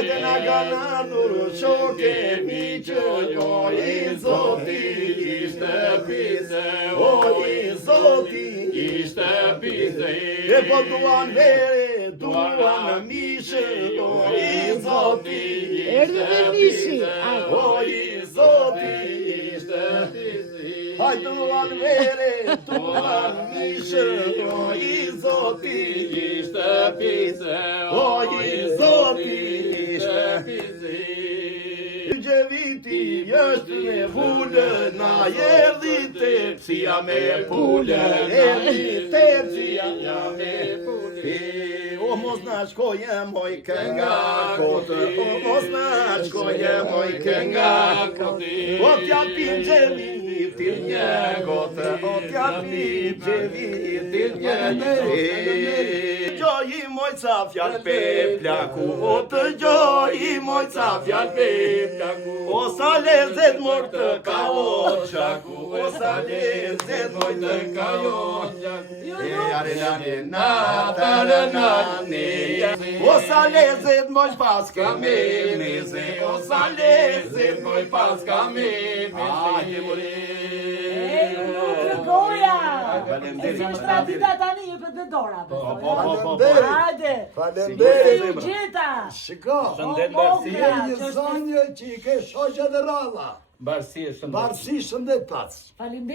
Hajde na kanë ardhur shoke mi që jo i Zoti ishte pise, o i Zoti ishte pise. E po duan vere, duan mishë, o i Zoti ishte pise, o i Zoti ishte pise. Hajde duan vere, duan mishë, o i Zoti ishte pise, o i Zoti ishte pise. Gjeviti është me vullë, na erdhi tepsia me pullë, erdhi tepsia me pullë. O mos na shkoje moj kënga kotë, o mos na shkoje moj kënga kotë. O t'japim gjevitin një gotë, o t'japim gjevitin një gotë. Gjoj moj ca fjall pe plaku, o të gjoj moj ca fjall pe plaku. O sa lezet mor të ka o qaku, o sa lezet mor të ka o qaku. O sa lezet moj pas ka me meze, o sa lezet moj pas ka me meze. E që është tradita tani e për të dora. Falemderit. Gjeta. Shiko, Shëndet, barsi e një zonjë që i ke shoqe dhe ralla. Barsi e shëndet. Barsi shëndet pas. Faleminderit.